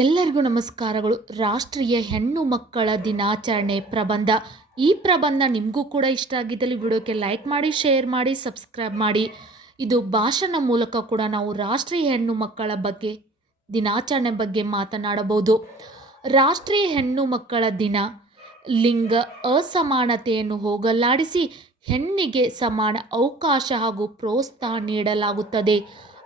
ಎಲ್ಲರಿಗೂ ನಮಸ್ಕಾರಗಳು. ರಾಷ್ಟ್ರೀಯ ಹೆಣ್ಣು ಮಕ್ಕಳ ದಿನಾಚರಣೆ ಪ್ರಬಂಧ. ಈ ಪ್ರಬಂಧ ನಿಮಗೂ ಕೂಡ ಇಷ್ಟ ಆಗಿದ್ದಲ್ಲಿ ವಿಡಿಯೋಕ್ಕೆ ಲೈಕ್ ಮಾಡಿ, ಶೇರ್ ಮಾಡಿ, ಸಬ್ಸ್ಕ್ರೈಬ್ ಮಾಡಿ. ಇದು ಭಾಷಣ ಮೂಲಕ ಕೂಡ ನಾವು ರಾಷ್ಟ್ರೀಯ ಹೆಣ್ಣು ಮಕ್ಕಳ ಬಗ್ಗೆ, ದಿನಾಚರಣೆ ಬಗ್ಗೆ ಮಾತನಾಡಬಹುದು. ರಾಷ್ಟ್ರೀಯ ಹೆಣ್ಣು ಮಕ್ಕಳ ದಿನ. ಲಿಂಗ ಅಸಮಾನತೆಯನ್ನು ಹೋಗಲಾಡಿಸಿ ಹೆಣ್ಣಿಗೆ ಸಮಾನ ಅವಕಾಶ ಹಾಗೂ ಪ್ರೋತ್ಸಾಹ ನೀಡಲಾಗುತ್ತದೆ.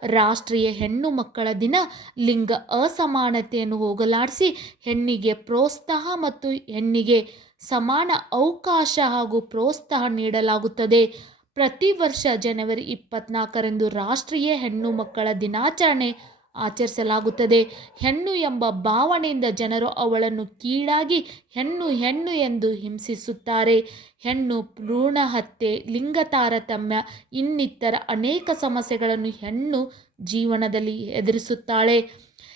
ರಾಷ್ಟ್ರೀಯ ಹೆಣ್ಣು ಮಕ್ಕಳ ದಿನ ಲಿಂಗ ಅಸಮಾನತೆಯನ್ನು ಹೋಗಲಾಡಿಸಿ ಹೆಣ್ಣಿಗೆ ಪ್ರೋತ್ಸಾಹ ಮತ್ತು ಹೆಣ್ಣಿಗೆ ಸಮಾನ ಅವಕಾಶ ಹಾಗೂ ಪ್ರೋತ್ಸಾಹ ನೀಡಲಾಗುತ್ತದೆ. ಪ್ರತಿ ವರ್ಷ ಜನವರಿ ಇಪ್ಪತ್ನಾಲ್ಕರಂದು ರಾಷ್ಟ್ರೀಯ ಹೆಣ್ಣು ಮಕ್ಕಳ ದಿನಾಚರಣೆ ಆಚರಿಸಲಾಗುತ್ತದೆ. ಹೆಣ್ಣು ಎಂಬ ಭಾವನೆಯಿಂದ ಜನರು ಅವಳನ್ನು ಕೀಳಾಗಿ ಹೆಣ್ಣು ಹೆಣ್ಣು ಎಂದು ಹಿಂಸಿಸುತ್ತಾರೆ. ಹೆಣ್ಣು ಭ್ರೂಣ ಹತ್ಯೆ ಲಿಂಗ ತಾರತಮ್ಯ ಇನ್ನಿತರ ಅನೇಕ ಸಮಸ್ಯೆಗಳನ್ನು ಹೆಣ್ಣು ಜೀವನದಲ್ಲಿ ಎದುರಿಸುತ್ತಾಳೆ.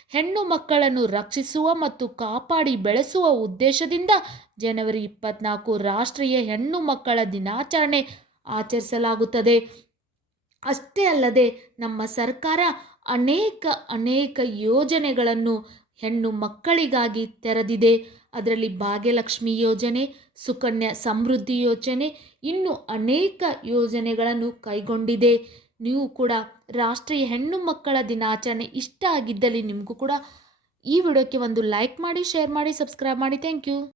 ಹೆಣ್ಣು ಮಕ್ಕಳನ್ನು ರಕ್ಷಿಸುವ ಮತ್ತು ಕಾಪಾಡಿ ಬೆಳೆಸುವ ಉದ್ದೇಶದಿಂದ ಜನವರಿ ಇಪ್ಪತ್ನಾಲ್ಕು ರಾಷ್ಟ್ರೀಯ ಹೆಣ್ಣು ಮಕ್ಕಳ ದಿನಾಚರಣೆ ಆಚರಿಸಲಾಗುತ್ತದೆ. ಅಷ್ಟೇ ಅಲ್ಲದೆ ನಮ್ಮ ಸರ್ಕಾರ ಅನೇಕ ಅನೇಕ ಯೋಜನೆಗಳನ್ನು ಹೆಣ್ಣು ಮಕ್ಕಳಿಗಾಗಿ ತೆರೆದಿದೆ. ಅದರಲ್ಲಿ ಭಾಗ್ಯಲಕ್ಷ್ಮಿ ಯೋಜನೆ, ಸುಕನ್ಯಾ ಸಮೃದ್ಧಿ ಯೋಜನೆ ಇನ್ನು ಅನೇಕ ಯೋಜನೆಗಳನ್ನು ಕೈಗೊಂಡಿದೆ. ನೀವು ಕೂಡ ರಾಷ್ಟ್ರೀಯ ಹೆಣ್ಣು ಮಕ್ಕಳ ದಿನಾಚರಣೆ ಇಷ್ಟ ಆಗಿದ್ದಲ್ಲಿ ನಿಮಗೂ ಕೂಡ ಈ ವಿಡಿಯೋಕ್ಕೆ ಒಂದು ಲೈಕ್ ಮಾಡಿ, ಶೇರ್ ಮಾಡಿ, ಸಬ್ಸ್ಕ್ರೈಬ್ ಮಾಡಿ. Thank you.